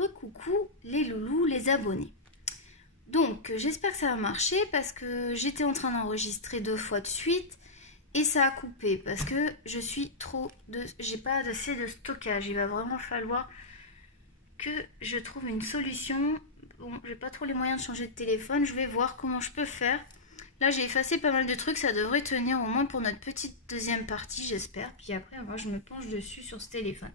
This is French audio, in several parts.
Recoucou les loulous, les abonnés. Donc j'espère que ça va marcher parce que j'étais en train d'enregistrer 2 fois de suite et ça a coupé parce que j'ai pas assez de stockage. Il va vraiment falloir que je trouve une solution. Bon, j'ai pas trop les moyens de changer de téléphone, je vais voir comment je peux faire. Là j'ai effacé pas mal de trucs, ça devrait tenir au moins pour notre petite deuxième partie, j'espère. Puis après moi je me penche dessus sur ce téléphone.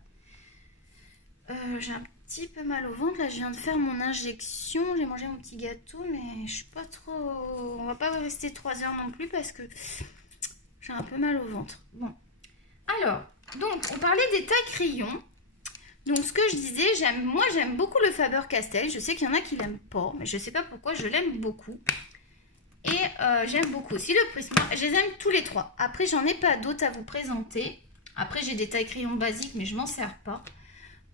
J'ai un petit peu mal au ventre, là je viens de faire mon injection, j'ai mangé mon petit gâteau mais je suis pas trop... On va pas rester 3 heures non plus parce que j'ai un peu mal au ventre. Bon, alors, donc on parlait des tailles crayons. Donc ce que je disais, moi j'aime beaucoup le Faber-Castell, je sais qu'il y en a qui l'aiment pas, mais je sais pas pourquoi, je l'aime beaucoup. Et j'aime beaucoup aussi le Prisma, je les aime tous les trois. Après j'en ai pas d'autres à vous présenter, après j'ai des tailles crayons basiques mais je m'en sers pas.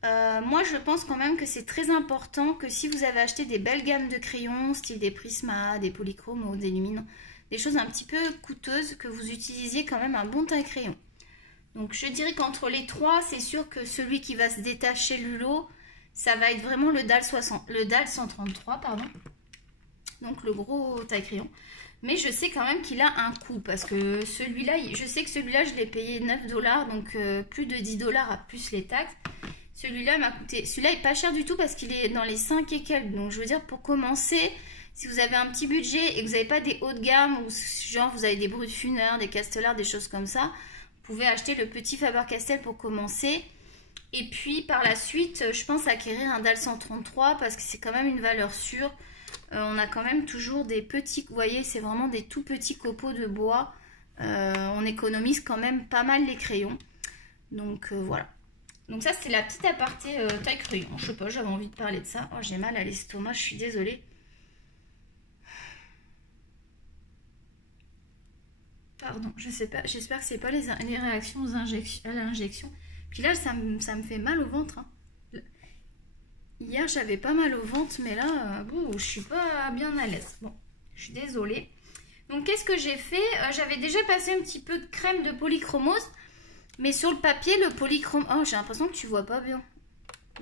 Moi je pense quand même que c'est très important que si vous avez acheté des belles gammes de crayons, style des Prisma, des polychromos, des luminants, des choses un petit peu coûteuses, que vous utilisiez quand même un bon taille crayon. Donc je dirais qu'entre les trois, c'est sûr que celui qui va se détacher le lot, ça va être vraiment le DAL 133, pardon. Donc le gros taille crayon. Mais je sais quand même qu'il a un coût parce que celui-là, je sais que celui-là je l'ai payé 9 $, donc plus de 10 $ à plus les taxes. Celui-là m'a coûté, celui-là est pas cher du tout parce qu'il est dans les 5 et quelques. Donc je veux dire, pour commencer, si vous avez un petit budget et que vous n'avez pas des hauts de gamme ou genre vous avez des Brutfuner, des Castellar, des choses comme ça, vous pouvez acheter le petit Faber-Castell pour commencer. Et puis par la suite, je pense acquérir un DAL 133 parce que c'est quand même une valeur sûre. On a quand même toujours des petits, vous voyez, c'est vraiment des tout petits copeaux de bois. On économise quand même pas mal les crayons. Donc voilà. Donc ça c'est la petite aparté taille crayon. Je sais pas, j'avais envie de parler de ça. Oh, j'ai mal à l'estomac, je suis désolée. Pardon, je sais pas, j'espère que c'est pas les réactions à l'injection. Puis là ça me fait mal au ventre. Hein. Hier j'avais pas mal au ventre, mais là bon, je suis pas bien à l'aise. Bon, je suis désolée. Donc qu'est-ce que j'ai fait? J'avais déjà passé un petit peu de crème de polychromose. Mais sur le papier, le polychrome... Oh, j'ai l'impression que tu vois pas bien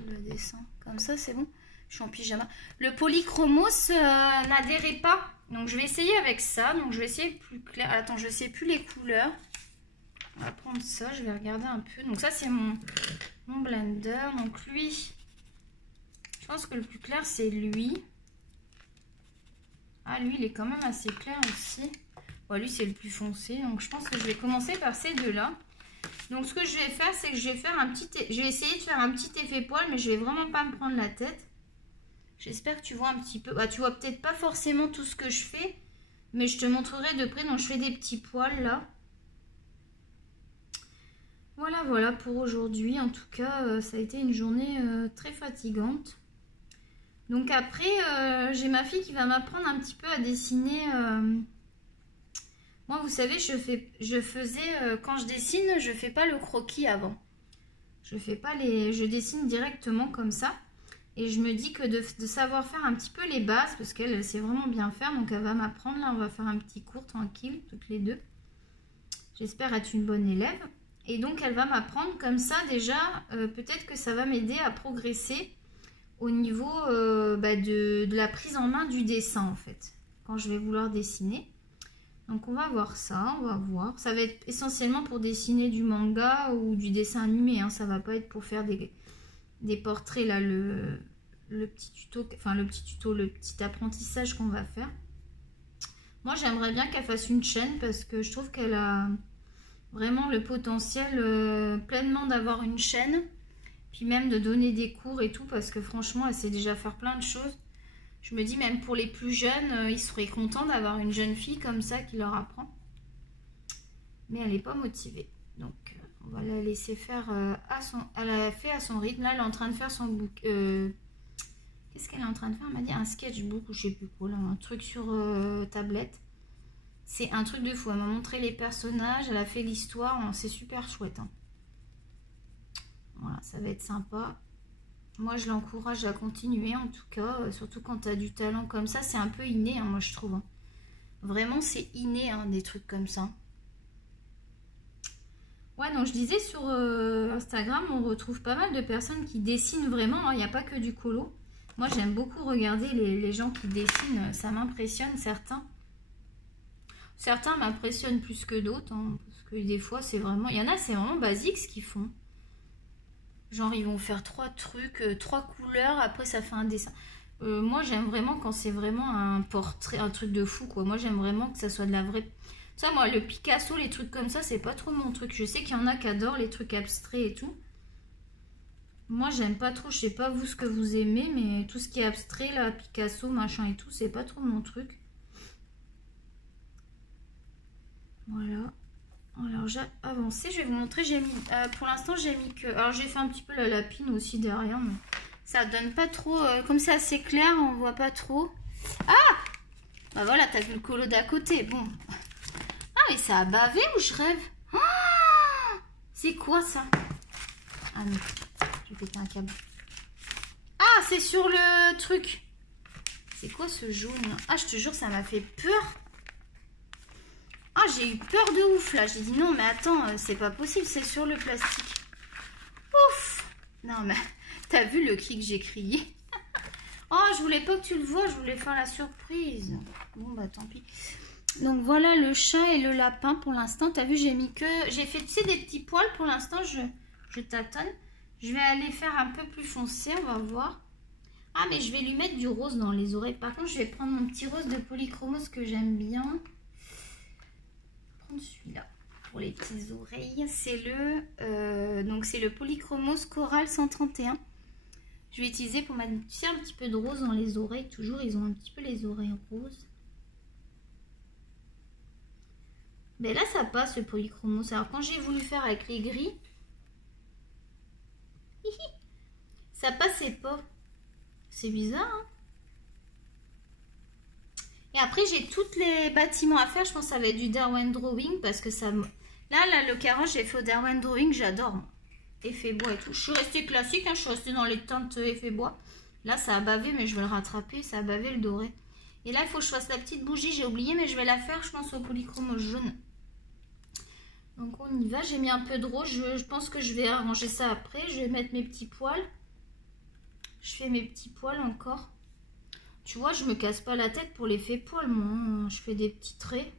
le dessin. Comme ça, c'est bon. Je suis en pyjama. Le polychromos n'adhérait pas. Donc, je vais essayer avec ça. Donc, je vais essayer plus clair. Attends, je sais plus les couleurs. On va prendre ça. Je vais regarder un peu. Donc, ça, c'est mon blender. Donc, lui, je pense que le plus clair, c'est lui. Ah, lui, il est quand même assez clair aussi. Bon, lui, c'est le plus foncé. Donc, je pense que je vais commencer par ces deux-là. Donc ce que je vais faire, c'est que je vais faire je vais essayer de faire un petit effet poil, mais je vais vraiment pas me prendre la tête. J'espère que tu vois un petit peu. Bah, tu vois peut-être pas forcément tout ce que je fais, mais je te montrerai de près. Donc je fais des petits poils là. Voilà pour aujourd'hui. En tout cas, ça a été une journée très fatigante. Donc après, j'ai ma fille qui va m'apprendre un petit peu à dessiner. Moi, vous savez, quand je dessine, je fais pas le croquis avant. Je dessine directement comme ça. Et je me dis que de savoir faire un petit peu les bases, parce qu'elle sait vraiment bien faire, donc elle va m'apprendre. Là, on va faire un petit cours tranquille, toutes les deux. J'espère être une bonne élève. Et donc, elle va m'apprendre comme ça, déjà, peut-être que ça va m'aider à progresser au niveau de la prise en main du dessin, en fait, quand je vais vouloir dessiner. Donc on va voir ça, on va voir. Ça va être essentiellement pour dessiner du manga ou du dessin animé. Hein. Ça va pas être pour faire des portraits là, le petit tuto, le petit apprentissage qu'on va faire. Moi j'aimerais bien qu'elle fasse une chaîne parce que je trouve qu'elle a vraiment le potentiel pleinement d'avoir une chaîne. Puis même de donner des cours et tout parce que franchement elle sait déjà faire plein de choses. Je me dis même pour les plus jeunes, ils seraient contents d'avoir une jeune fille comme ça qui leur apprend. Mais elle n'est pas motivée. Donc on va la laisser faire elle a fait à son rythme. Là elle est en train de faire son book. Qu'est-ce qu'elle est en train de faire? Elle m'a dit un sketchbook ou je sais plus quoi. Là, un truc sur tablette. C'est un truc de fou. Elle m'a montré les personnages. Elle a fait l'histoire. C'est super chouette. Hein. Voilà, ça va être sympa. Moi, je l'encourage à continuer, en tout cas, surtout quand tu as du talent comme ça. C'est un peu inné, hein, moi, je trouve. Hein. Vraiment, c'est inné, hein, des trucs comme ça. Ouais, donc je disais sur Instagram, on retrouve pas mal de personnes qui dessinent vraiment. Il n'y a pas que du colo. Moi, j'aime beaucoup regarder les gens qui dessinent. Ça m'impressionne, certains. Certains m'impressionnent plus que d'autres. Hein, parce que des fois, c'est vraiment... Il y en a, c'est vraiment basique ce qu'ils font. Genre, ils vont faire 3 trucs, 3 couleurs. Après, ça fait un dessin. Moi, j'aime vraiment quand c'est vraiment un portrait, un truc de fou, quoi. Moi, j'aime vraiment que ça soit de la vraie... Ça, moi, le Picasso, les trucs comme ça, c'est pas trop mon truc. Je sais qu'il y en a qui adorent les trucs abstraits et tout. Moi, j'aime pas trop. Je sais pas vous ce que vous aimez, mais tout ce qui est abstrait, là, Picasso, machin et tout, c'est pas trop mon truc. Voilà. Alors, j'ai avancé. Je vais vous montrer. J'ai mis, pour l'instant, j'ai mis que... Alors, j'ai fait un petit peu la lapine aussi derrière, mais ça donne pas trop... comme c'est assez clair, on voit pas trop. Ah! Bah voilà, t'as vu le colo d'à côté. Bon... Ah, mais ça a bavé ou je rêve? Oh, c'est quoi ça? Ah non, j'ai pété un câble. Ah, c'est sur le truc. C'est quoi ce jaune? Ah, je te jure, ça m'a fait peur. Ah, j'ai eu peur de ouf là. J'ai dit non, mais attends, c'est pas possible, c'est sur le plastique. Ouf. Non, mais t'as vu le cri que j'ai crié? Oh, je voulais pas que tu le vois, je voulais faire la surprise. Bon, bah tant pis. Donc voilà le chat et le lapin pour l'instant. T'as vu, j'ai mis que... J'ai fait, tu sais, des petits poils pour l'instant. Je tâtonne. Je vais aller faire un peu plus foncé, on va voir. Ah, mais je vais lui mettre du rose dans les oreilles. Par contre, je vais prendre mon petit rose de Polychromos que j'aime bien. Prendre celui-là pour les petites oreilles. C'est le... donc c'est le Polychromos Coral 131. Je vais utiliser pour mettre un petit peu de rose dans les oreilles. Toujours, ils ont un petit peu les oreilles roses. Mais là, ça passe le Polychromos. Alors, quand j'ai voulu faire avec les gris, ça passait pas. C'est bizarre, hein? Et après, j'ai tous les bâtiments à faire. Je pense que ça va être du Derwent Drawing parce que ça... Là, le carreau, j'ai fait au Derwent Drawing. J'adore. Effet bois et tout. Je suis restée classique, hein. Je suis restée dans les teintes effet bois. Là, ça a bavé, mais je vais le rattraper. Ça a bavé le doré. Et là, il faut que je fasse la petite bougie. J'ai oublié, mais je vais la faire, je pense, au Polychromos jaune. Donc on y va, j'ai mis un peu de rose, je pense que je vais arranger ça après. Je vais mettre mes petits poils. Je fais mes petits poils encore. Tu vois, je me casse pas la tête pour l'effet poil, moi. Je fais des petits traits.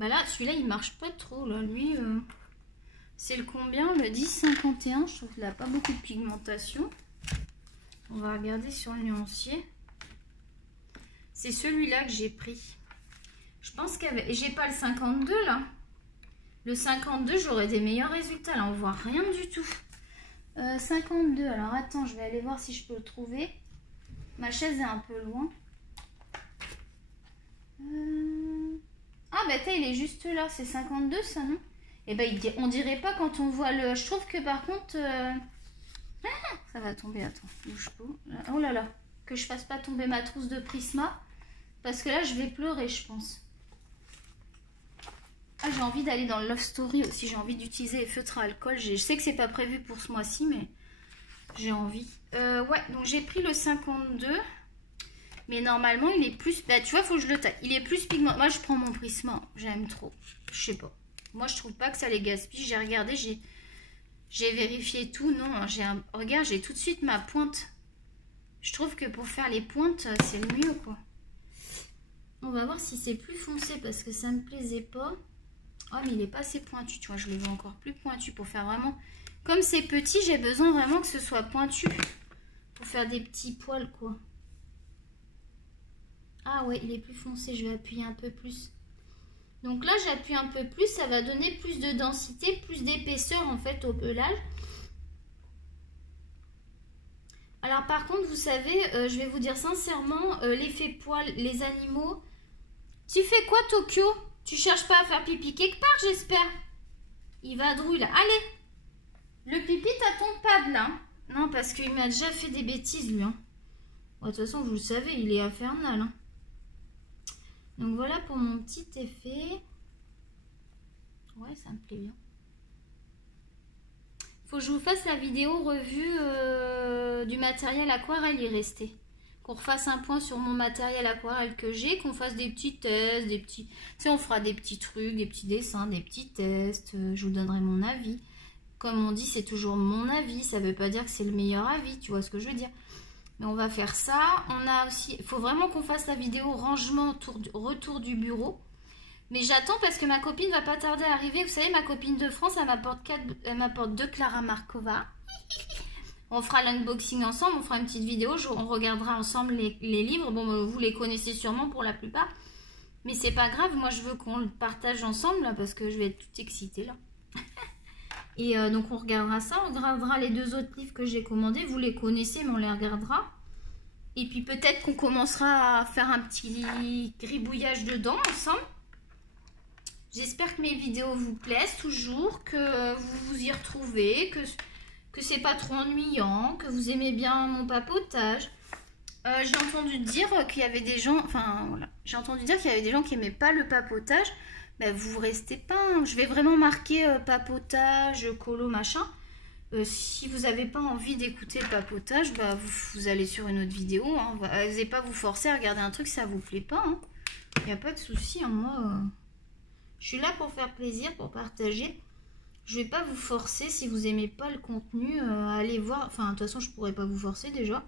Bah là, celui-là, il marche pas trop. Là, lui, c'est le combien? Le 10,51. Je trouve qu'il n'a pas beaucoup de pigmentation. On va regarder sur le nuancier. C'est celui-là que j'ai pris. Je pense qu'avec... J'ai pas le 52, là. Le 52, j'aurais des meilleurs résultats. Là, on voit rien du tout. 52. Alors, attends, je vais aller voir si je peux le trouver. Ma chaise est un peu loin. Ah, bah, il est juste là. C'est 52, ça, non? Eh ben, on dirait pas quand on voit le... Je trouve que, par contre... ça va tomber. Attends, bouge pas. Oh là là. Que je fasse pas tomber ma trousse de Prisma. Parce que là, je vais pleurer, je pense. Ah, j'ai envie d'aller dans le Love Story aussi. J'ai envie d'utiliser les feutres à alcool. Je sais que c'est pas prévu pour ce mois-ci, mais j'ai envie. Ouais, donc j'ai pris le 52. Mais normalement, il est plus... Bah, tu vois, faut que je le taille. Il est plus pigment. Moi, je prends mon Prisma. J'aime trop. Je sais pas. Moi, je trouve pas que ça les gaspille. J'ai regardé, j'ai vérifié tout. Non, regarde, j'ai tout de suite ma pointe. Je trouve que pour faire les pointes, c'est le mieux, quoi. On va voir si c'est plus foncé parce que ça me plaisait pas. Oh, mais il est pas assez pointu, tu vois, je le veux encore plus pointu pour faire vraiment... Comme c'est petit, j'ai besoin vraiment que ce soit pointu pour faire des petits poils, quoi. Ah ouais, il est plus foncé, je vais appuyer un peu plus. Donc là, j'appuie un peu plus, ça va donner plus de densité, plus d'épaisseur, en fait, au pelage. Alors, par contre, vous savez, je vais vous dire sincèrement, l'effet poil, les animaux... Tu fais quoi, Tokyo? Tu cherches pas à faire pipi quelque part, j'espère. Il va drouille là. Allez. Le pipi, t'as ton pad là. Non, parce qu'il m'a déjà fait des bêtises, lui. Hein. Bon, de toute façon, vous le savez, il est infernal. Hein. Donc voilà pour mon petit effet. Ouais, ça me plaît bien. Faut que je vous fasse la vidéo revue du matériel aquarelle, il restait. qu'on refasse un point sur mon matériel aquarelle que j'ai, qu'on fasse des petits tests, des petits... Tu sais, on fera des petits trucs, des petits dessins, des petits tests, je vous donnerai mon avis. Comme on dit, c'est toujours mon avis, ça veut pas dire que c'est le meilleur avis, tu vois ce que je veux dire. Mais on va faire ça. On a aussi... Il faut vraiment qu'on fasse la vidéo rangement, retour du bureau. Mais j'attends parce que ma copine va pas tarder à arriver. Vous savez, ma copine de France, elle m'apporte 2 Clara Markova. On fera l'unboxing ensemble, on fera une petite vidéo, on regardera ensemble les livres. Bon, vous les connaissez sûrement pour la plupart. Mais c'est pas grave, moi je veux qu'on le partage ensemble là, parce que je vais être toute excitée là. Et donc on regardera ça, on regardera les 2 autres livres que j'ai commandés. Vous les connaissez, mais on les regardera. Et puis peut-être qu'on commencera à faire un petit gribouillage dedans ensemble. J'espère que mes vidéos vous plaisent toujours, que vous vous y retrouvez, que c'est pas trop ennuyant, que vous aimez bien mon papotage. J'ai entendu dire qu'il y avait des gens, enfin voilà, j'ai entendu dire qu'il y avait des gens qui aimaient pas le papotage. Ben, vous restez pas, hein. Je vais vraiment marquer papotage, colo, machin. Si vous n'avez pas envie d'écouter le papotage, bah, vous allez sur une autre vidéo. Hein. Vous n'allez pas vous forcer à regarder un truc si ça vous plaît pas. Il n'y a pas de souci. Hein. Moi, je suis là pour faire plaisir, pour partager. Je vais pas vous forcer si vous aimez pas le contenu à aller voir. Enfin, de toute façon, je pourrais pas vous forcer déjà.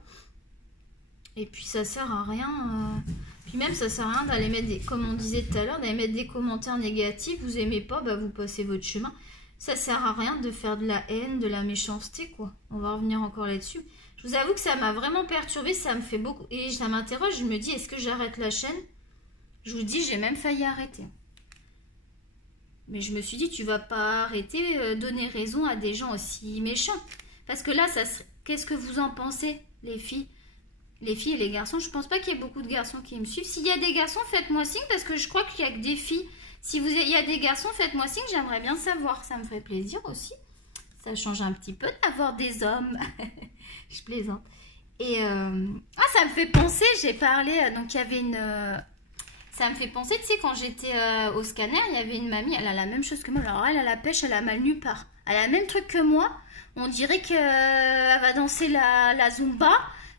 Et puis, ça sert à rien. Puis même, ça sert à rien d'aller mettre des, comme on disait tout à l'heure, d'aller mettre des commentaires négatifs. Vous aimez pas, bah, vous passez votre chemin. Ça sert à rien de faire de la haine, de la méchanceté, quoi. On va revenir encore là-dessus. Je vous avoue que ça m'a vraiment perturbée. Ça me fait beaucoup. Et ça m'interroge. Je me dis, est-ce que j'arrête la chaîne? Je vous dis, j'ai même failli arrêter. Mais je me suis dit, tu vas pas arrêter, donner raison à des gens aussi méchants. Parce que là, qu'est-ce que vous en pensez, les filles? Les filles et les garçons, je pense pas qu'il y ait beaucoup de garçons qui me suivent. S'il y a des garçons, faites-moi signe, parce que je crois qu'il y a que des filles. Si il y a des garçons, faites-moi signe, j'aimerais bien savoir. Ça me ferait plaisir aussi. Ça change un petit peu d'avoir des hommes. Je plaisante. Et ça me fait penser, j'ai parlé, donc il y avait une... Ça me fait penser, tu sais, quand j'étais au scanner, il y avait une mamie, elle a la même chose que moi. Alors elle a la pêche, elle a mal nulle part. Elle a le même truc que moi. On dirait qu'elle va danser la Zumba.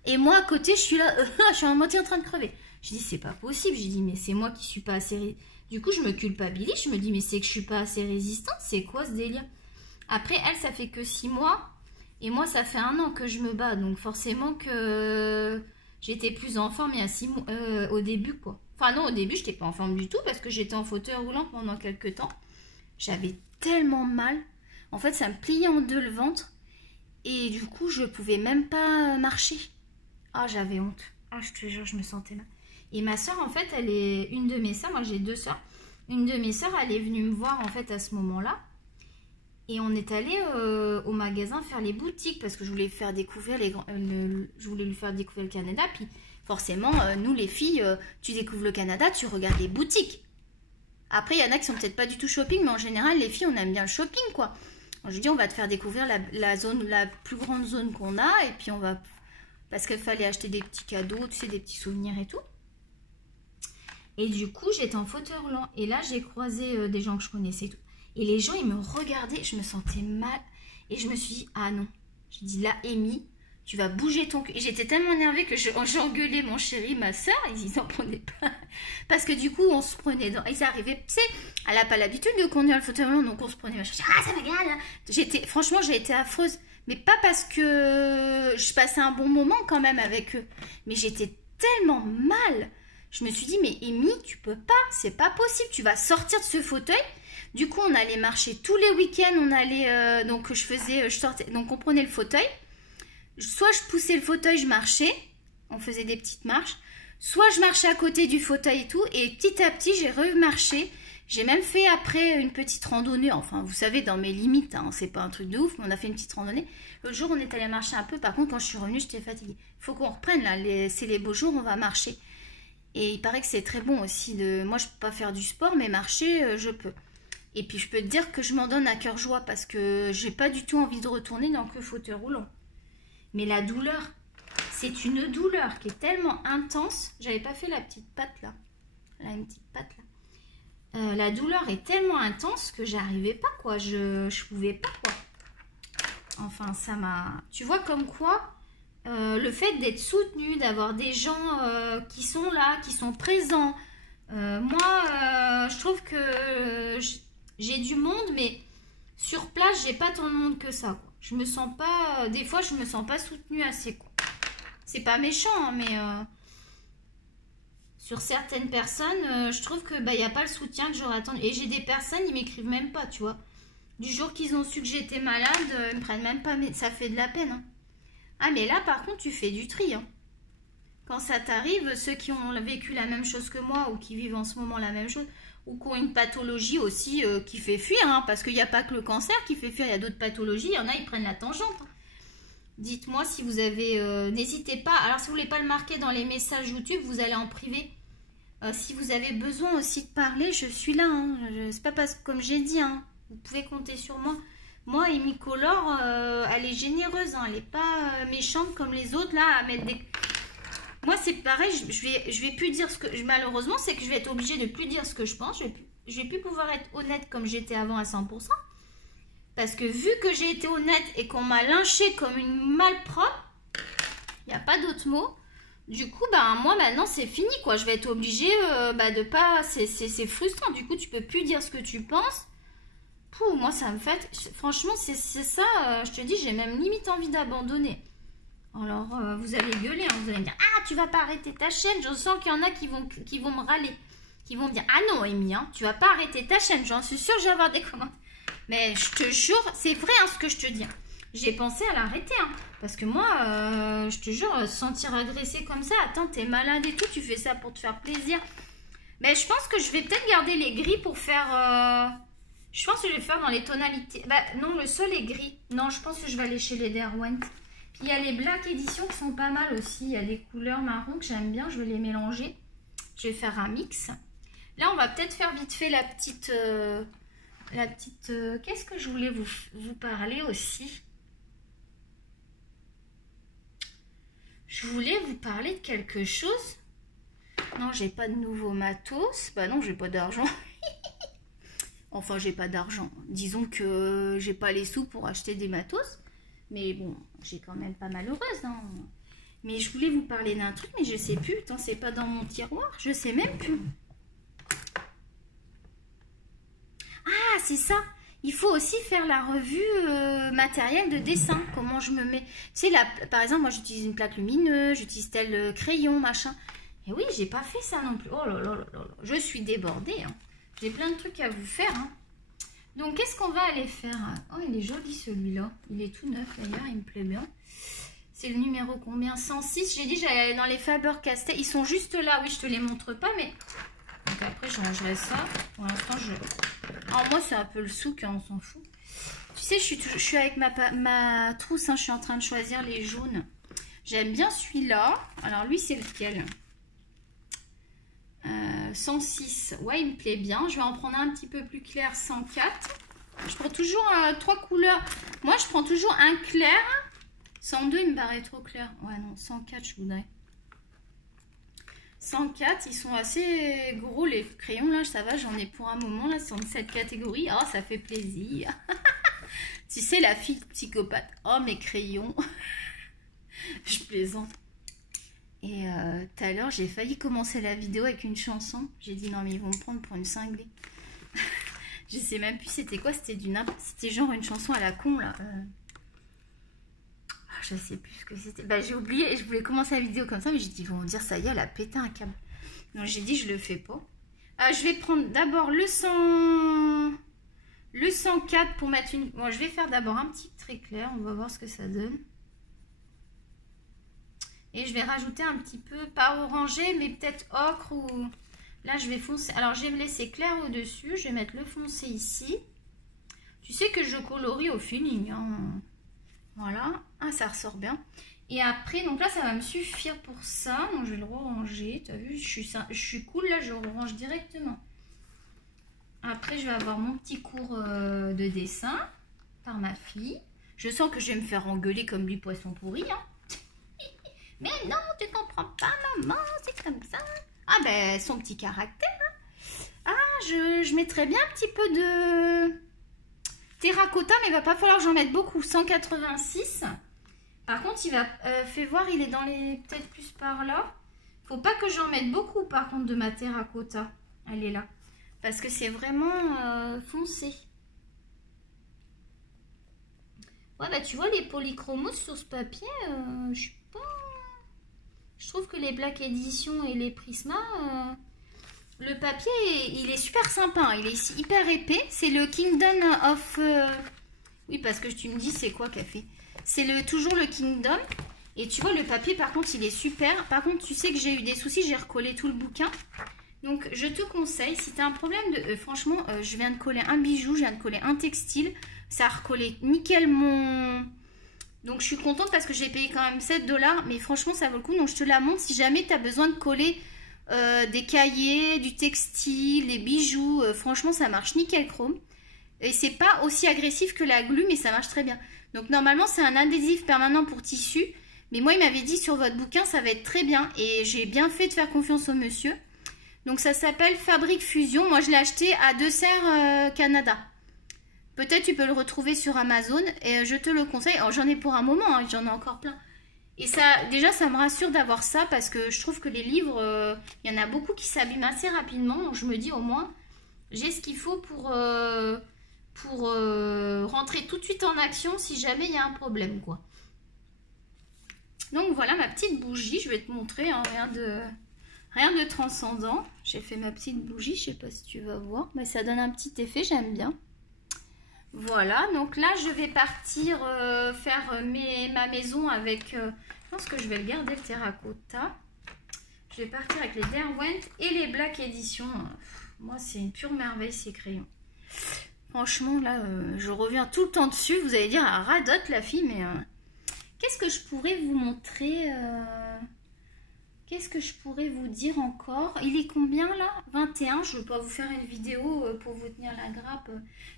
Et moi, à côté, je suis là, je suis à moitié en train de crever. Je dis, c'est pas possible. Je dis, mais c'est moi qui suis pas assez... Du coup, je me culpabilise. Je me dis, mais c'est que je suis pas assez résistante. C'est quoi ce délire? Après, elle, ça fait que 6 mois. Et moi, ça fait 1 an que je me bats. Donc forcément que j'étais plus en forme il y a 6 mois, au début, quoi. Enfin non, au début, je n'étais pas en forme du tout parce que j'étais en fauteuil roulant pendant quelques temps. J'avais tellement mal. En fait, ça me pliait en 2 le ventre. Et du coup, je pouvais même pas marcher. Ah, j'avais honte. Ah, je te jure, je me sentais mal. Et ma soeur, en fait, elle est une de mes soeurs. Moi, j'ai 2 soeurs. Une de mes soeurs, elle est venue me voir, en fait, à ce moment-là. Et on est allé au magasin faire les boutiques parce que je voulais faire découvrir je voulais lui faire découvrir le Canada. Puis forcément, nous les filles, tu découvres le Canada, tu regardes les boutiques. Après, il y en a qui sont peut-être pas du tout shopping, mais en général, les filles, on aime bien le shopping, quoi. Je dis, on va te faire découvrir la plus grande zone qu'on a, et puis on va... Parce qu'il fallait acheter des petits cadeaux, tu sais, des petits souvenirs et tout. Et du coup, j'étais en fauteuil roulant. Et là, j'ai croisé des gens que je connaissais et tout. Et les gens, ils me regardaient, je me sentais mal. Et je me suis dit, ah non. J'ai dit, là, Amy, tu vas bouger ton cul. Et j'étais tellement énervée que j'engueulais mon chéri, ma soeur. Ils n'en prenaient pas. Parce que du coup, on se prenait dans... Ils arrivaient, tu sais, elle n'a pas l'habitude de conduire le fauteuil roulant, donc on se prenait. Je dis, ah, ça m'égale. Franchement, j'ai été affreuse. Mais pas parce que je passais un bon moment quand même avec eux. Mais j'étais tellement mal. Je me suis dit, mais Amy, tu peux pas. C'est pas possible. Tu vas sortir de ce fauteuil. Du coup, on allait marcher tous les week-ends. On allait, donc je sortais. Donc on prenait le fauteuil. Soit je poussais le fauteuil, je marchais. On faisait des petites marches. Soit je marchais à côté du fauteuil et tout. Et petit à petit, j'ai remarché. J'ai même fait après une petite randonnée. Enfin, vous savez, dans mes limites. Hein, c'est pas un truc de ouf, mais on a fait une petite randonnée. L'autre jour, on est allé marcher un peu. Par contre, quand je suis revenue, j'étais fatiguée. Il faut qu'on reprenne là. C'est les beaux jours, on va marcher. Et il paraît que c'est très bon aussi. Moi, je peux pas faire du sport, mais marcher, je peux. Et puis, je peux te dire que je m'en donne à cœur joie parce que j'ai pas du tout envie de retourner dans le fauteuil roulant. Mais la douleur, c'est une douleur qui est tellement intense. J'avais pas fait la petite patte là. Là, une petite patte là. La douleur est tellement intense que j'arrivais pas, quoi. Je pouvais pas, quoi. Enfin, ça m'a... Tu vois comme quoi, le le fait d'être soutenu, d'avoir des gens qui sont là, qui sont présents. Moi, je trouve que j'ai du monde, mais sur place, j'ai pas tant de monde que ça, quoi. Je me sens pas, des fois, je me sens pas soutenue assez, quoi. C'est pas méchant, hein, mais sur certaines personnes, je trouve que il n'y a pas le soutien que j'aurais attendu. Et j'ai des personnes, ils m'écrivent même pas, tu vois. Du jour qu'ils ont su que j'étais malade, ils me prennent même pas, mais ça fait de la peine, hein. Ah, mais là, par contre, tu fais du tri, hein. Quand ça t'arrive, ceux qui ont vécu la même chose que moi ou qui vivent en ce moment la même chose, ou qui ont une pathologie aussi qui fait fuir, hein, parce qu'il n'y a pas que le cancer qui fait fuir, il y a d'autres pathologies, il y en a, ils prennent la tangente, hein. Dites-moi si vous avez... n'hésitez pas, alors si vous ne voulez pas le marquer dans les messages YouTube, vous allez en privé. Si vous avez besoin aussi de parler, je suis là, hein. C'est pas parce que, comme j'ai dit, hein, vous pouvez compter sur moi. Moi, Amy Color, elle est généreuse, hein, elle n'est pas méchante comme les autres, là, à mettre des... Moi, c'est pareil, je vais plus dire ce que... Malheureusement, c'est que je vais être obligée de plus dire ce que je pense. Je vais plus pouvoir être honnête comme j'étais avant à 100%. Parce que vu que j'ai été honnête et qu'on m'a lynchée comme une malpropre, il n'y a pas d'autre mot. Du coup, moi, maintenant, c'est fini, quoi. Je vais être obligée de pas... C'est frustrant. Du coup, tu peux plus dire ce que tu penses. Pouh, moi, ça me fait... Franchement, c'est ça. Je te dis, j'ai même limite envie d'abandonner. Alors, vous allez gueuler, hein, vous allez me dire, ah, tu vas pas arrêter ta chaîne. Je sens qu'il y en a qui vont me râler, qui vont me dire, ah non, Amy, hein, tu vas pas arrêter ta chaîne. J'en suis sûre, je vais avoir des commentaires. Mais je te jure, c'est vrai, hein, ce que je te dis. J'ai pensé à l'arrêter, hein, parce que moi, je te jure, se sentir agressée comme ça, attends, t'es malade et tout, tu fais ça pour te faire plaisir. Mais je pense que je vais peut-être garder les gris pour faire... Je pense que je vais faire dans les tonalités. Non, le sol est gris. Non, je pense que je vais aller chez les Derwent. Puis il y a les Black Edition qui sont pas mal aussi. Il y a des couleurs marron que j'aime bien. Je vais les mélanger. Je vais faire un mix. Là, on va peut-être faire vite fait la petite... Qu'est-ce que je voulais vous parler aussi? Je voulais vous parler de quelque chose. Non, j'ai pas de nouveau matos. Bah non, j'ai pas d'argent. Enfin, j'ai pas d'argent. Disons que j'ai pas les sous pour acheter des matos. Mais bon, j'ai quand même pas malheureuse, hein. Mais je voulais vous parler d'un truc, mais je sais plus. Tant c'est pas dans mon tiroir. Je sais même plus. Ah, c'est ça. Il faut aussi faire la revue matériel de dessin. Comment je me mets. Tu sais, là, par exemple, moi, j'utilise une plaque lumineuse. J'utilise tel crayon, machin. Et oui, j'ai pas fait ça non plus. Oh là là là là. Je suis débordée, hein. J'ai plein de trucs à vous faire, hein. Donc, qu'est-ce qu'on va aller faire? Oh, il est joli celui-là. Il est tout neuf d'ailleurs, il me plaît bien. C'est le numéro combien? 106. J'ai dit j'allais aller dans les Faber-Castell. Ils sont juste là. Oui, je te les montre pas, mais... Donc après, je rangerai ça. Pour l'instant, Alors, moi, c'est un peu le souk, hein, on s'en fout. Tu sais, je suis avec ma trousse, hein, je suis en train de choisir les jaunes. J'aime bien celui-là. Alors, lui, c'est lequel? 106, ouais, il me plaît bien. Je vais en prendre un petit peu plus clair, 104. Je prends toujours 3 couleurs. Moi, je prends toujours un clair. 102, il me paraît trop clair. Ouais, non, 104, je voudrais. 104, ils sont assez gros, les crayons, là, ça va, j'en ai pour un moment, là, sont de cette catégorie. Oh, ça fait plaisir. Tu sais, la fille psychopathe. Oh, mes crayons. Je plaisante. Et tout à l'heure, j'ai failli commencer la vidéo avec une chanson. J'ai dit non, mais ils vont me prendre pour une cinglée. Je sais même plus c'était quoi. C'était genre une chanson à la con, là. Je sais plus ce que c'était. Bah, j'ai oublié. Je voulais commencer la vidéo comme ça, mais j'ai dit, ils vont dire, ça y est, elle a pété un câble. Donc, j'ai dit, je le fais pas. Je vais prendre d'abord le 104 pour mettre une... Bon, je vais faire d'abord un petit trait clair. On va voir ce que ça donne. Et je vais rajouter un petit peu, pas orangé, mais peut-être ocre ou... Là, je vais foncer. Alors, je vais me laisser clair au-dessus. Je vais mettre le foncé ici. Tu sais que je colorie au feeling, hein. Voilà. Ah, ça ressort bien. Et après, donc là, ça va me suffire pour ça. Donc, je vais le ranger. Tu as vu, je suis cool. Là, je range directement. Après, je vais avoir mon petit cours de dessin par ma fille. Je sens que je vais me faire engueuler comme lui, poisson pourri, hein. Mais non, tu comprends pas, maman, c'est comme ça. Ah ben, son petit caractère. Hein. Ah, je mettrais bien un petit peu de terracotta, mais il va pas falloir que j'en mette beaucoup. 186. Par contre, il va... fais voir, il est dans les... Peut-être plus par là. Faut pas que j'en mette beaucoup, par contre, de ma terracotta. Elle est là. Parce que c'est vraiment foncé. Ouais, bah tu vois, les polychromos sur ce papier, je sais pas... Je trouve que les Black Edition et les Prisma... le papier, il est super sympa. Hein. Il est hyper épais. C'est le Kingdom of... Oui, parce que tu me dis, c'est quoi qu'a fait? C'est toujours le Kingdom. Et tu vois, le papier, par contre, il est super. Par contre, tu sais que j'ai eu des soucis. J'ai recollé tout le bouquin. Donc, je te conseille, si tu as un problème de... franchement, je viens de coller un bijou. Je viens de coller un textile. Ça a recollé nickel mon... Donc, je suis contente parce que j'ai payé quand même 7 $. Mais franchement, ça vaut le coup. Donc, je te la montre. Si jamais tu as besoin de coller des cahiers, du textile, des bijoux. Franchement, ça marche nickel chrome. Et c'est pas aussi agressif que la glu, mais ça marche très bien. Donc normalement, c'est un adhésif permanent pour tissu. Mais moi, il m'avait dit sur votre bouquin, ça va être très bien. Et j'ai bien fait de faire confiance au monsieur. Donc ça s'appelle Fabrique Fusion. Moi, je l'ai acheté à Deux Serres, Canada. Peut-être tu peux le retrouver sur Amazon. Et je te le conseille. J'en ai pour un moment, hein, j'en ai encore plein. Et ça, déjà, ça me rassure d'avoir ça. Parce que je trouve que les livres, il y en a beaucoup qui s'abîment assez rapidement. Donc je me dis au moins, j'ai ce qu'il faut pour rentrer tout de suite en action si jamais il y a un problème, quoi. Donc voilà ma petite bougie, je vais te montrer, hein, rien de transcendant. J'ai fait ma petite bougie, je sais pas si tu vas voir, mais ça donne un petit effet, j'aime bien. Voilà, donc là je vais partir faire ma maison avec, je pense que je vais le garder le terracotta. Je vais partir avec les Derwent et les Black Edition. Moi c'est une pure merveille ces crayons. Franchement, là, je reviens tout le temps dessus. Vous allez dire, elle radote la fille, mais... qu'est-ce que je pourrais vous montrer Qu'est-ce que je pourrais vous dire encore? Il est combien, là? 21. Je ne veux pas vous faire une vidéo pour vous tenir la grappe.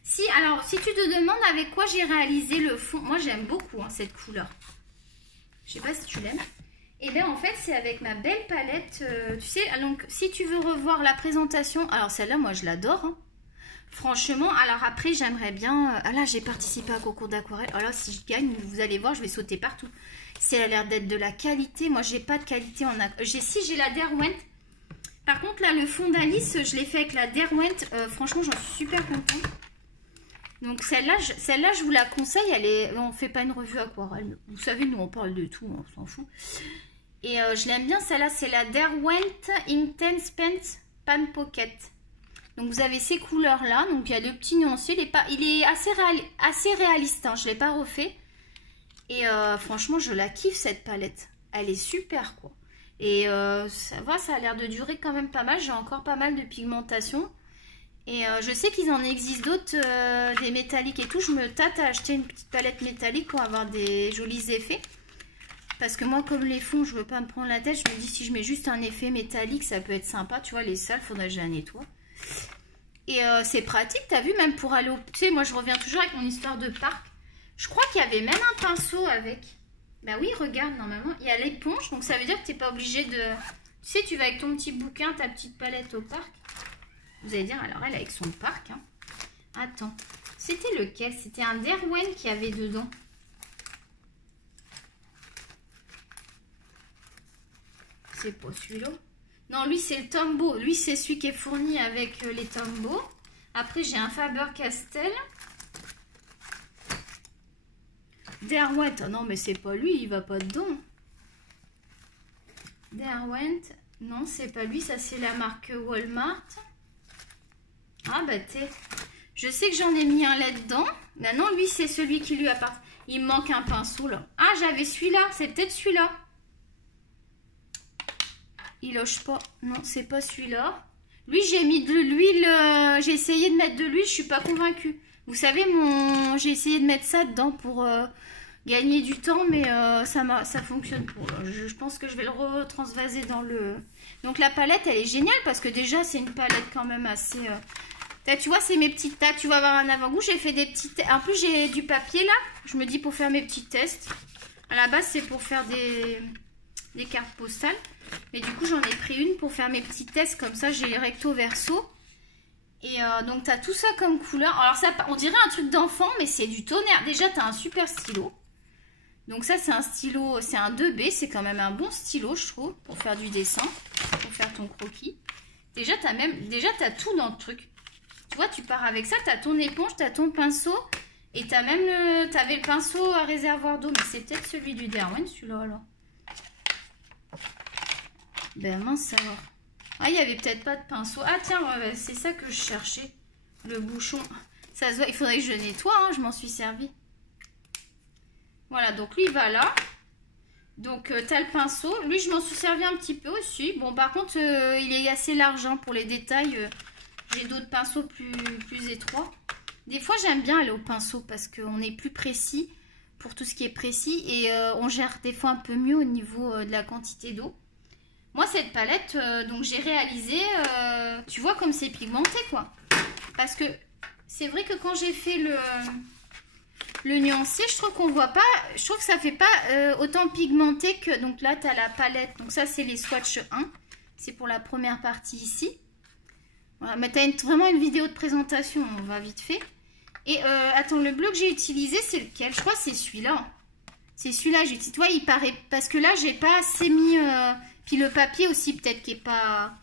Si, alors, si tu te demandes avec quoi j'ai réalisé le fond... Moi, j'aime beaucoup hein, cette couleur. Je sais pas si tu l'aimes. Et bien, en fait, c'est avec ma belle palette. Tu sais, donc, si tu veux revoir la présentation... Alors, celle-là, moi, je l'adore, hein. Franchement, alors après, j'aimerais bien... Ah là, j'ai participé à un concours d'aquarelle. Alors là, si je gagne, vous allez voir, je vais sauter partout. Ça a l'air d'être de la qualité. Moi, j'ai pas de qualité en... Si, j'ai la Derwent. Par contre, là, le fond d'Alice, je l'ai fait avec la Derwent. Franchement, j'en suis super contente. Donc, celle-là, je vous la conseille. Elle est... On fait pas une revue aquarelle. Vous savez, nous, on parle de tout. On s'en fout. Et je l'aime bien, celle-là. C'est la Derwent Intense Paint Pan Pocket. Donc vous avez ces couleurs là, donc il y a deux petits nuanciers, il est assez réaliste, hein. Je ne l'ai pas refait. Et franchement je la kiffe cette palette, elle est super quoi. Et ça va, ça a l'air de durer quand même pas mal, j'ai encore pas mal de pigmentation. Et je sais qu'ils en existent d'autres, des métalliques et tout, je me tâte à acheter une petite palette métallique pour avoir des jolis effets. Parce que moi comme les fonds je veux pas me prendre la tête, je me dis si je mets juste un effet métallique ça peut être sympa, tu vois les salles, faudrait que je la nettoie. Et c'est pratique, t'as vu, même pour aller au... Tu sais, moi je reviens toujours avec mon histoire de parc. Je crois qu'il y avait même un pinceau avec. Bah oui, regarde, normalement, il y a l'éponge. Donc ça veut dire que t'es pas obligé de... Tu sais, tu vas avec ton petit bouquin, ta petite palette au parc. Vous allez dire, alors elle avec son parc. Hein. Attends, c'était lequel? C'était un Derwent qui avait dedans. C'est pas celui-là. Non, lui, c'est le Tombow. Lui, c'est celui qui est fourni avec les Tombow. Après, j'ai un Faber-Castell. Derwent. Oh, non, mais c'est pas lui. Il va pas dedans. Derwent. Non, c'est pas lui. Ça, c'est la marque Walmart. Ah, bah, je sais que j'en ai mis un là-dedans. Ben non, lui, c'est celui qui lui appartient. Il me manque un pinceau, là. Ah, j'avais celui-là. C'est peut-être celui-là. Il loge pas. Non, c'est pas celui-là. Lui, j'ai mis de l'huile. J'ai essayé de mettre de l'huile. Je suis pas convaincue. Vous savez, j'ai essayé de mettre ça dedans pour gagner du temps, mais ça fonctionne pas. Je pense que je vais le retransvaser dans le... Donc la palette, elle est géniale parce que déjà, c'est une palette quand même assez... Tu vois, c'est mes petites tas. Tu vas avoir un avant-goût. J'ai fait des petites... En plus, j'ai du papier là. Je me dis pour faire mes petits tests. À la base, c'est pour faire des cartes postales. Mais du coup, j'en ai pris une pour faire mes petits tests. Comme ça, j'ai recto verso. Et donc, tu as tout ça comme couleur. Alors, ça, on dirait un truc d'enfant, mais c'est du tonnerre. Déjà, tu as un super stylo. Donc ça, c'est un stylo, c'est un 2B. C'est quand même un bon stylo, je trouve, pour faire du dessin, pour faire ton croquis. Déjà, tu as tout dans le truc. Tu vois, tu pars avec ça, tu as ton éponge, tu as ton pinceau. Et tu as même t'avais le pinceau à réservoir d'eau. Mais c'est peut-être celui du Derwent, celui-là, alors. Ben mince alors. Ah, il n'y avait peut-être pas de pinceau. Ah tiens, c'est ça que je cherchais. Le bouchon. Ça se voit, il faudrait que je nettoie, hein, je m'en suis servi. Voilà, donc lui il va là. Donc tu as le pinceau. Lui je m'en suis servi un petit peu aussi. Bon par contre il est assez large hein, pour les détails. J'ai d'autres pinceaux plus étroits. Des fois j'aime bien aller au pinceau parce qu'on est plus précis pour tout ce qui est précis. Et on gère des fois un peu mieux au niveau de la quantité d'eau. Moi, cette palette, donc j'ai réalisé, tu vois comme c'est pigmenté, quoi. Parce que c'est vrai que quand j'ai fait le nuancier, je trouve qu'on voit pas, je trouve que ça fait pas autant pigmenté que, donc là, tu as la palette. Donc ça, c'est les swatchs 1. C'est pour la première partie ici. Voilà, mais tu as vraiment une vidéo de présentation, on va vite fait. Et attends, le bleu que j'ai utilisé, c'est lequel? Je crois que c'est celui-là. C'est celui-là, j'ai dit, toi, il paraît, parce que là, j'ai pas assez mis... Puis le papier aussi, peut-être, qui est pas...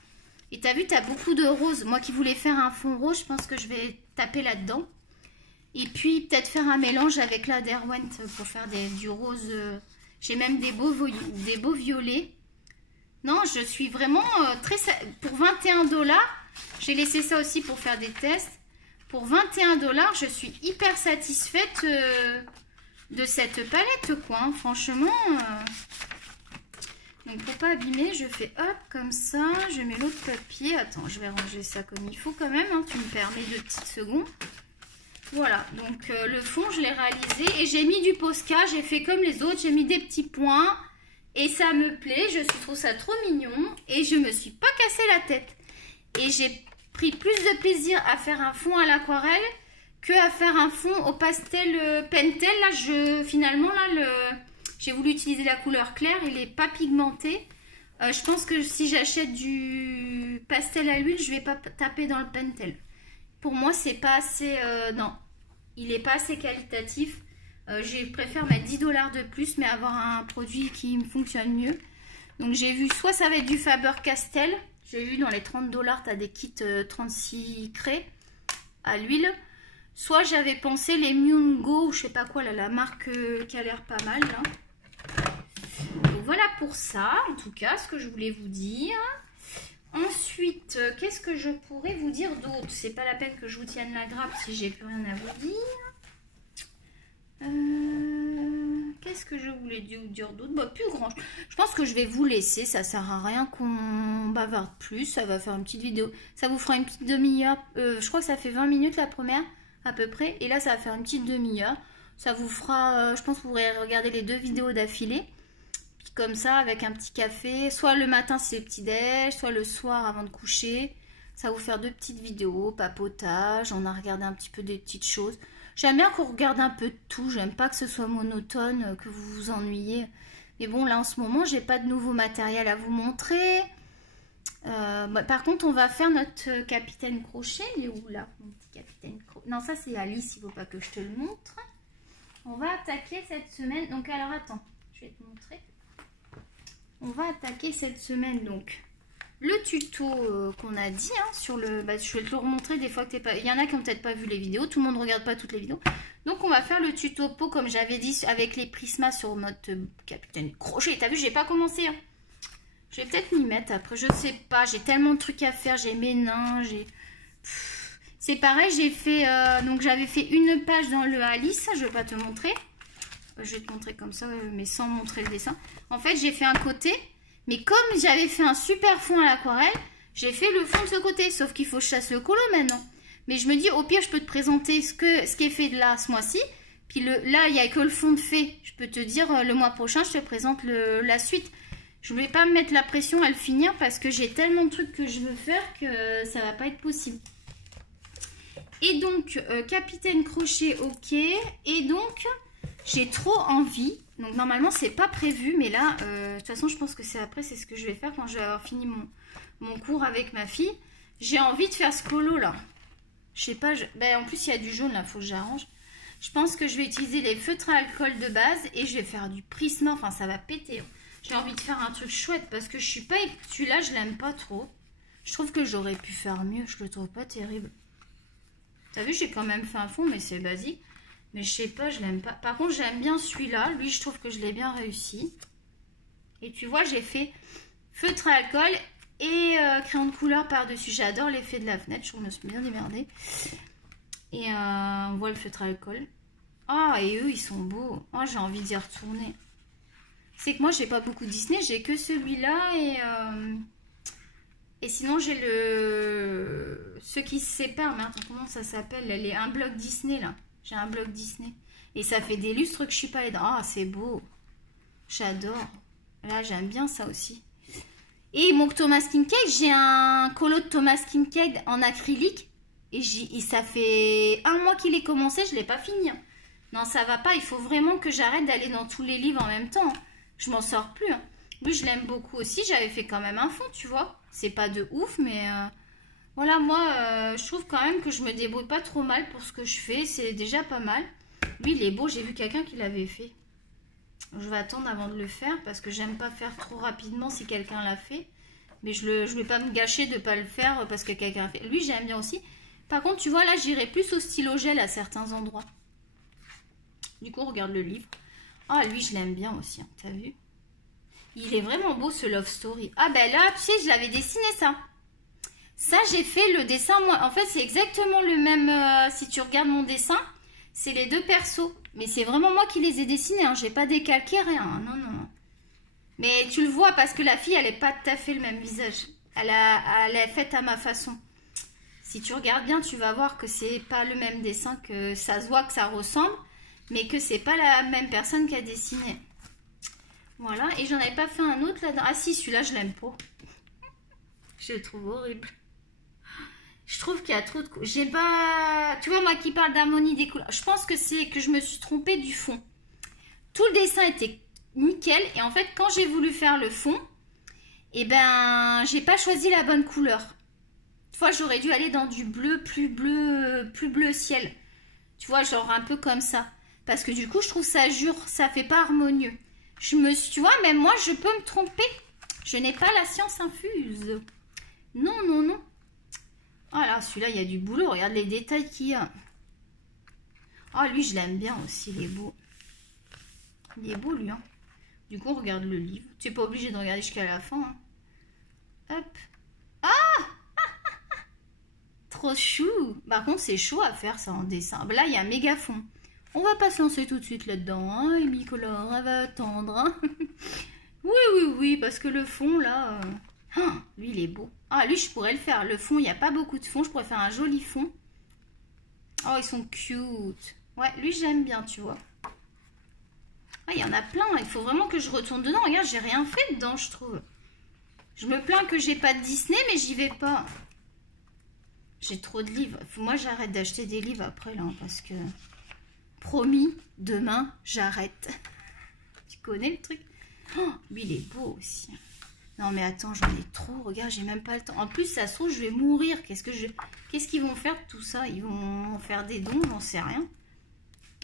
Et t'as vu, t'as beaucoup de rose. Moi qui voulais faire un fond rose, je pense que je vais taper là-dedans. Et puis, peut-être faire un mélange avec la Derwent pour faire du rose. J'ai même des beaux violets. Non, je suis vraiment très... Pour 21 $, j'ai laissé ça aussi pour faire des tests. Pour 21 $, je suis hyper satisfaite de cette palette, quoi. Hein. Franchement... Donc pour pas abîmer, je fais hop comme ça, je mets l'autre papier. Attends, je vais ranger ça comme il faut quand même, hein. Tu me permets 2 petites secondes. Voilà, donc le fond je l'ai réalisé et j'ai mis du Posca, j'ai fait comme les autres, j'ai mis des petits points et ça me plaît, je trouve ça trop mignon et je me suis pas cassé la tête. Et j'ai pris plus de plaisir à faire un fond à l'aquarelle que à faire un fond au pastel Pentel. Là, finalement, là, j'ai voulu utiliser la couleur claire, il n'est pas pigmenté. Je pense que si j'achète du pastel à l'huile, je ne vais pas taper dans le Pentel. Pour moi, c'est pas assez... non, il n'est pas assez qualitatif. Je préfère mettre 10 $ de plus, mais avoir un produit qui me fonctionne mieux. Donc j'ai vu, soit ça va être du Faber-Castell. J'ai vu dans les 30 $, tu as des kits 36 craies à l'huile. Soit j'avais pensé les Mungo, ou je sais pas quoi, là, la marque qui a l'air pas mal. Là. Donc voilà pour ça, en tout cas, ce que je voulais vous dire. Ensuite, qu'est-ce que je pourrais vous dire d'autre? C'est pas la peine que je vous tienne la grappe si j'ai plus rien à vous dire. Qu'est-ce que je voulais vous dire d'autre? Bah, plus grand. Je pense que je vais vous laisser. Ça sert à rien qu'on bavarde plus. Ça va faire une petite vidéo. Ça vous fera une petite demi-heure. Je crois que ça fait 20 minutes la première, à peu près. Et là, ça va faire une petite demi-heure. Ça vous fera... je pense que vous pourrez regarder les 2 vidéos d'affilée. Puis comme ça, avec un petit café. Soit le matin, c'est le petit-déj. Soit le soir, avant de coucher. Ça va vous faire 2 petites vidéos. Papotage. On a regardé un petit peu des petites choses. J'aime bien qu'on regarde un peu de tout. J'aime pas que ce soit monotone, que vous vous ennuyez. Mais bon, là, en ce moment, j'ai pas de nouveau matériel à vous montrer. Par contre, on va faire notre capitaine crochet. Il est où, là, mon petit capitaine crochet? Non, ça, c'est Alice. Il ne faut pas que je te le montre. On va attaquer cette semaine. Donc, alors, attends. Je vais te montrer. On va attaquer cette semaine, donc... Le tuto qu'on a dit hein, sur le... je vais te le remontrer des fois que t'es pas... Il y en a qui n'ont peut-être pas vu les vidéos. Tout le monde ne regarde pas toutes les vidéos. Donc, on va faire le tuto peau, comme j'avais dit, avec les prismas sur notre capitaine crochet. T'as vu, j'ai pas commencé. Hein. Je vais peut-être m'y mettre après. Je sais pas. J'ai tellement de trucs à faire. J'ai mes nains. C'est pareil. J'ai fait... donc, j'avais fait une page dans le Alice. Je vais pas te montrer. Je vais te montrer comme ça, mais sans montrer le dessin. En fait, j'ai fait un côté... Mais comme j'avais fait un super fond à l'aquarelle, j'ai fait le fond de ce côté. Sauf qu'il faut que je chasse le colo maintenant. Mais je me dis, au pire, je peux te présenter ce qui est fait de là ce mois-ci. Puis là, il n'y a que le fond de fait. Je peux te dire, le mois prochain, je te présente la suite. Je ne vais pas me mettre la pression à le finir parce que j'ai tellement de trucs que je veux faire que ça ne va pas être possible. Et donc, capitaine crochet, ok. Et donc, j'ai trop envie... Donc normalement c'est pas prévu, mais là de toute façon je pense que c'est après, c'est ce que je vais faire quand je vais avoir fini mon cours avec ma fille. J'ai envie de faire ce colo là. Je sais pas, en plus il y a du jaune là, faut que j'arrange. Je pense que je vais utiliser les feutres à alcool de base et je vais faire du prisma. Enfin, ça va péter. J'ai envie de faire un truc chouette parce que je suis pas... Celui-là, je l'aime pas trop. Je trouve que j'aurais pu faire mieux. Je le trouve pas terrible. T'as vu, j'ai quand même fait un fond, mais c'est basique. Mais je sais pas, je l'aime pas. Par contre, j'aime bien celui-là. Lui, je trouve que je l'ai bien réussi. Et tu vois, j'ai fait feutre à alcool et crayon de couleur par-dessus. J'adore l'effet de la fenêtre. Je me suis bien démerdée. Et on voit le feutre à alcool. Ah, et eux, ils sont beaux. Oh, j'ai envie d'y retourner. C'est que moi, j'ai pas beaucoup de Disney. J'ai que celui-là et sinon, j'ai ceux qui se séparent. Mais attends, comment ça s'appelle? Un bloc Disney, là. J'ai un bloc Disney. Et ça fait des lustres que je suis pas allée dans. Ah, c'est beau. J'adore. Là, j'aime bien ça aussi. Et mon Thomas King Cake, j'ai un colo de Thomas King Cake en acrylique. Et ça fait 1 mois qu'il est commencé, je ne l'ai pas fini. Non, ça va pas. Il faut vraiment que j'arrête d'aller dans tous les livres en même temps. Je m'en sors plus. Lui, je l'aime beaucoup aussi. J'avais fait quand même un fond, tu vois. C'est pas de ouf, mais voilà, moi, je trouve quand même que je me débrouille pas trop mal pour ce que je fais. C'est déjà pas mal. Lui, il est beau. J'ai vu quelqu'un qui l'avait fait. Je vais attendre avant de le faire parce que j'aime pas faire trop rapidement si quelqu'un l'a fait. Mais je vais pas me gâcher de pas le faire parce que quelqu'un l'a fait. Lui, j'aime bien aussi. Par contre, tu vois, là, j'irai plus au stylo gel à certains endroits. Du coup, regarde le livre. Ah, lui, je l'aime bien aussi, hein, t'as vu? Il est vraiment beau, ce Love Story. Ah, ben là, tu sais, je l'avais dessiné, ça. Ça, j'ai fait le dessin, moi. En fait, c'est exactement le même... si tu regardes mon dessin, c'est les 2 persos. Mais c'est vraiment moi qui les ai dessinés, hein. J'ai pas décalqué, rien. Hein. Non, non, non. Mais tu le vois, parce que la fille, elle n'est pas tout à fait le même visage. Elle est faite à ma façon. Si tu regardes bien, tu vas voir que c'est pas le même dessin, que ça se voit que ça ressemble, mais que c'est pas la même personne qui a dessiné. Voilà, et j'en avais pas fait un autre là-dedans. Ah si, celui-là, je l'aime pas. Je le trouve horrible. Je trouve qu'il y a trop de... J'ai pas... Tu vois, moi qui parle d'harmonie des couleurs, je pense que c'est que je me suis trompée du fond. Tout le dessin était nickel, et en fait, quand j'ai voulu faire le fond, eh ben, j'ai pas choisi la bonne couleur. Fois, j'aurais dû aller dans du bleu plus bleu ciel. Tu vois, genre un peu comme ça. Parce que du coup, je trouve ça jure, ça fait pas harmonieux. Tu vois, même moi, je peux me tromper. Je n'ai pas la science infuse. Non, non, non. Ah là, celui-là, il y a du boulot. Regarde les détails qu'il y a. Ah, lui, je l'aime bien aussi, il est beau. Il est beau, lui. Hein. Du coup, on regarde le livre. Tu n'es pas obligé de regarder jusqu'à la fin. Hein. Hop. Ah! Trop chou. Par contre, c'est chaud à faire ça en dessin. Là, il y a un méga fond. On va pas se lancer tout de suite là-dedans. Hein, Émicolore, elle va attendre. Hein. Oui, oui, oui, parce que le fond, là... lui, il est beau. Ah, lui, je pourrais le faire. Le fond, il n'y a pas beaucoup de fond. Je pourrais faire un joli fond. Oh, ils sont cute. Ouais, lui, j'aime bien, tu vois. Ah, il y en a plein. Il faut vraiment que je retourne dedans. Regarde, j'ai rien fait dedans, je trouve. Je me plains que j'ai pas de Disney, mais j'y vais pas. J'ai trop de livres. Moi, j'arrête d'acheter des livres après, là, parce que... Promis, demain, j'arrête. Tu connais le truc? Oh, lui, il est beau aussi. Non, mais attends, j'en ai trop. Regarde, j'ai même pas le temps. En plus, ça se trouve, je vais mourir. Qu'est-ce qu'ils vont faire de tout ça? Ils vont faire des dons, j'en sais rien.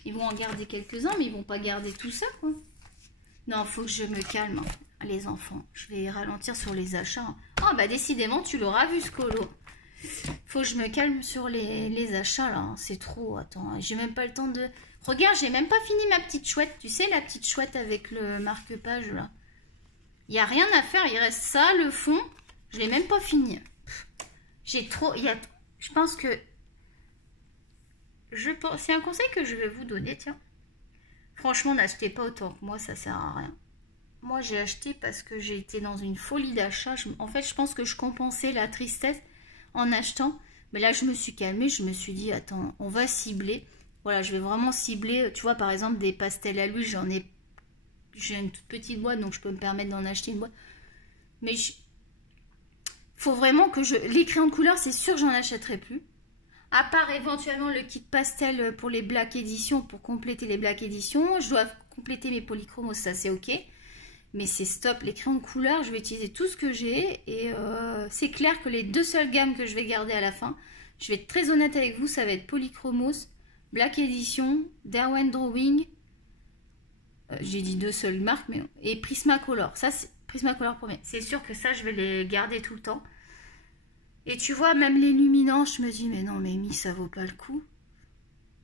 Ils vont en garder quelques-uns, mais ils vont pas garder tout ça, quoi. Non, faut que je me calme, hein, les enfants. Je vais ralentir sur les achats. Oh, bah, décidément, tu l'auras vu, ce colo. Faut que je me calme sur les achats, là. C'est trop. Attends, j'ai même pas le temps de... Regarde, j'ai même pas fini ma petite chouette. Tu sais, la petite chouette avec le marque-page, là. Il n'y a rien à faire. Il reste ça, le fond. Je l'ai même pas fini. J'ai trop... Je pense que... C'est un conseil que je vais vous donner, tiens. Franchement, n'achetez pas autant que moi, ça sert à rien. Moi, j'ai acheté parce que j'ai été dans une folie d'achat. En fait, je pense que je compensais la tristesse en achetant. Mais là, je me suis calmée. Je me suis dit, attends, on va cibler. Voilà, je vais vraiment cibler. Tu vois, par exemple, des pastels à l'huile, j'ai une toute petite boîte, donc je peux me permettre d'en acheter une boîte. Mais faut vraiment que les crayons de couleur, c'est sûr que j'en achèterai plus. À part éventuellement le kit pastel pour les Black Edition, pour compléter les Black Edition. Je dois compléter mes polychromos, ça c'est ok. Mais c'est stop, les crayons de couleur, je vais utiliser tout ce que j'ai. Et c'est clair que les 2 seules gammes que je vais garder à la fin, je vais être très honnête avec vous, ça va être polychromos, Black Edition, Derwent Drawing, j'ai dit 2 seules marques, mais et Prismacolor. Ça, c'est Prismacolor premier. C'est sûr que ça, je vais les garder tout le temps. Et tu vois, même les luminants, je me dis, mais non, Mimi, ça vaut pas le coup.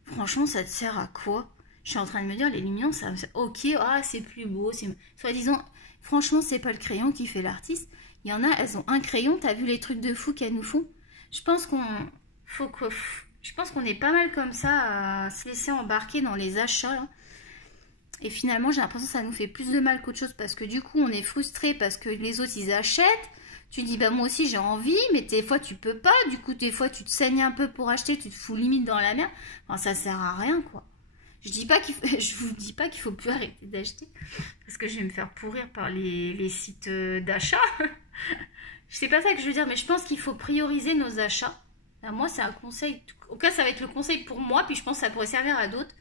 Franchement, ça te sert à quoi? Je suis en train de me dire, les luminants, ça ok, ah, c'est plus beau. Soi-disant, franchement, c'est pas le crayon qui fait l'artiste. Il y en a, elles ont un crayon. T'as vu les trucs de fou qu'elles nous font? Je pense qu'on est pas mal comme ça à se laisser embarquer dans les achats, là. Et finalement, j'ai l'impression que ça nous fait plus de mal qu'autre chose parce que du coup, on est frustré parce que les autres, ils achètent. Tu dis, bah moi aussi, j'ai envie, mais des fois, tu peux pas. Du coup, des fois, tu te saignes un peu pour acheter, tu te fous limite dans la merde. Enfin, ça sert à rien, quoi. Je vous dis pas qu'il faut plus arrêter d'acheter parce que je vais me faire pourrir par les sites d'achat. C'est pas ça que je veux dire, mais je pense qu'il faut prioriser nos achats. Là, moi, c'est un conseil. Au cas, ça va être le conseil pour moi, puis je pense que ça pourrait servir à d'autres.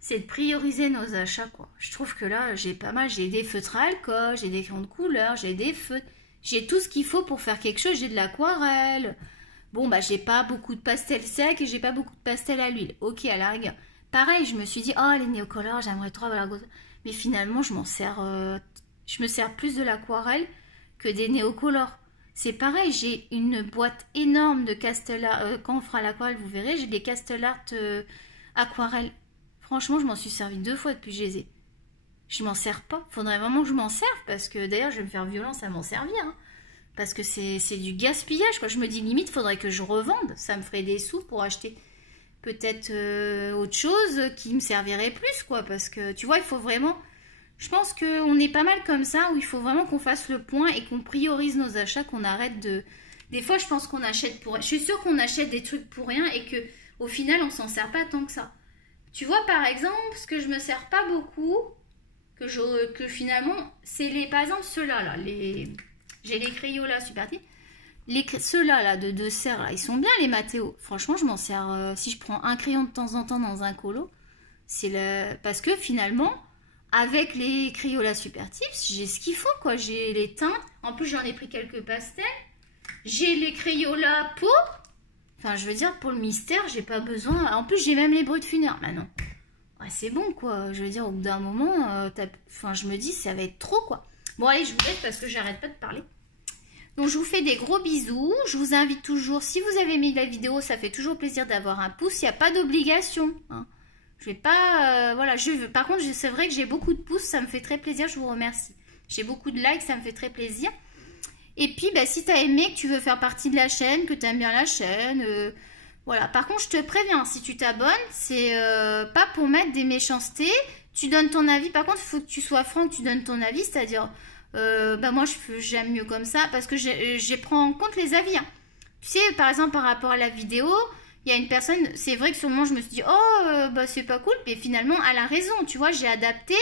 C'est de prioriser nos achats, quoi. Je trouve que là, j'ai pas mal. J'ai des feutres à alcool, j'ai des crayons de couleur, j'ai des feutres. J'ai tout ce qu'il faut pour faire quelque chose. J'ai de l'aquarelle. Bon, bah, j'ai pas beaucoup de pastels secs et j'ai pas beaucoup de pastels à l'huile. Ok, à la rigueur. Pareil, je me suis dit, oh, les néocolores, j'aimerais trop avoir la goutte. Mais finalement, je me sers plus de l'aquarelle que des néocolores. C'est pareil, j'ai une boîte énorme de Castellart. Quand on fera l'aquarelle, vous verrez, j'ai des Castellart aquarelle. Franchement, je m'en suis servi 2 fois depuis que je les ai. Je m'en sers pas. Faudrait vraiment que je m'en serve parce que d'ailleurs, je vais me faire violence à m'en servir. Hein, parce que c'est du gaspillage, quoi. Je me dis limite, faudrait que je revende. Ça me ferait des sous pour acheter peut-être autre chose qui me servirait plus, quoi. Parce que tu vois, il faut vraiment... Je pense qu'on est pas mal comme ça, où il faut vraiment qu'on fasse le point et qu'on priorise nos achats, qu'on arrête de... Des fois, je pense qu'on achète pour... Je suis sûre qu'on achète des trucs pour rien et que au final, on s'en sert pas tant que ça. Tu vois, par exemple, ce que je me sers pas beaucoup, que finalement, c'est par exemple, ceux-là, là, j'ai les Crayola Superty. Ceux-là, là, de 2 serres, là, ils sont bien, les Mathéo. Franchement, je m'en sers, si je prends un crayon de temps en temps dans un colo, parce que finalement, avec les Crayola Supertips, j'ai ce qu'il faut, quoi. J'ai les teintes. En plus, j'en ai pris quelques pastels. J'ai les Crayola peau. Enfin, je veux dire, pour le mystère, j'ai pas besoin. En plus, j'ai même les bruts de funeur maintenant. Ouais, c'est bon, quoi. Je veux dire, au bout d'un moment, enfin, je me dis, ça va être trop, quoi. Bon, allez, je vous laisse parce que j'arrête pas de parler. Donc, je vous fais des gros bisous. Je vous invite toujours, si vous avez aimé la vidéo, ça fait toujours plaisir d'avoir un pouce. Il n'y a pas d'obligation. Hein. Je vais pas... voilà, par contre, c'est vrai que j'ai beaucoup de pouces. Ça me fait très plaisir. Je vous remercie. J'ai beaucoup de likes. Ça me fait très plaisir. Et puis, bah, si tu as aimé, que tu veux faire partie de la chaîne, que tu aimes bien la chaîne, voilà. Par contre, je te préviens, si tu t'abonnes, c'est pas pour mettre des méchancetés. Tu donnes ton avis. Par contre, il faut que tu sois franc, que tu donnes ton avis. C'est-à-dire, bah, moi, j'aime mieux comme ça parce que je prends en compte les avis. Hein. Tu sais, par exemple, par rapport à la vidéo, il y a une personne, c'est vrai que sur le moment, je me suis dit, oh, bah, c'est pas cool. Mais finalement, elle a raison. Tu vois, j'ai adapté.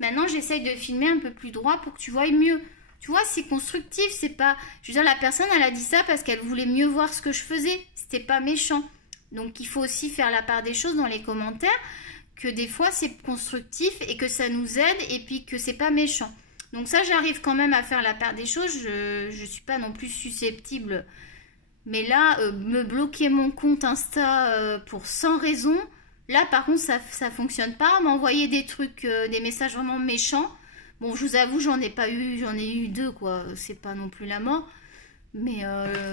Maintenant, j'essaye de filmer un peu plus droit pour que tu vois mieux. Tu vois, c'est constructif, c'est pas... Je veux dire, la personne, elle a dit ça parce qu'elle voulait mieux voir ce que je faisais. C'était pas méchant. Donc, il faut aussi faire la part des choses dans les commentaires, que des fois, c'est constructif et que ça nous aide et puis que c'est pas méchant. Donc ça, j'arrive quand même à faire la part des choses. Je suis pas non plus susceptible. Mais là, me bloquer mon compte Insta pour sans raison, là, par contre, ça fonctionne pas. M'envoyer des trucs, des messages vraiment méchants. Bon, je vous avoue, j'en ai eu 2, quoi. C'est pas non plus la mort. Mais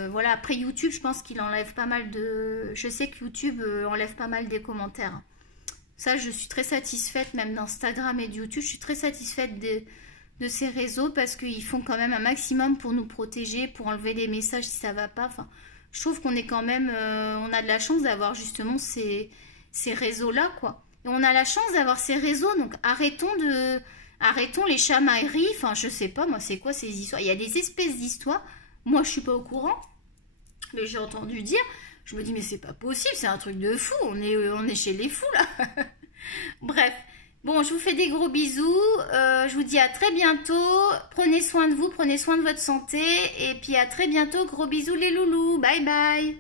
voilà, après YouTube, je pense qu'il enlève pas mal de... Je sais que YouTube enlève pas mal des commentaires. Ça, je suis très satisfaite, même d'Instagram et de YouTube. Je suis très satisfaite de ces réseaux parce qu'ils font quand même un maximum pour nous protéger, pour enlever les messages si ça va pas. Enfin, je trouve qu'on est quand même... on a de la chance d'avoir justement ces réseaux-là, quoi. Et on a la chance d'avoir ces réseaux, donc arrêtons les chamailleries, enfin je sais pas moi c'est quoi ces histoires. Il y a des espèces d'histoires, moi je suis pas au courant, mais j'ai entendu dire, je me dis mais c'est pas possible, c'est un truc de fou, on est chez les fous là. Bref, bon je vous fais des gros bisous, je vous dis à très bientôt, prenez soin de vous, prenez soin de votre santé, et puis à très bientôt, gros bisous les loulous, bye bye.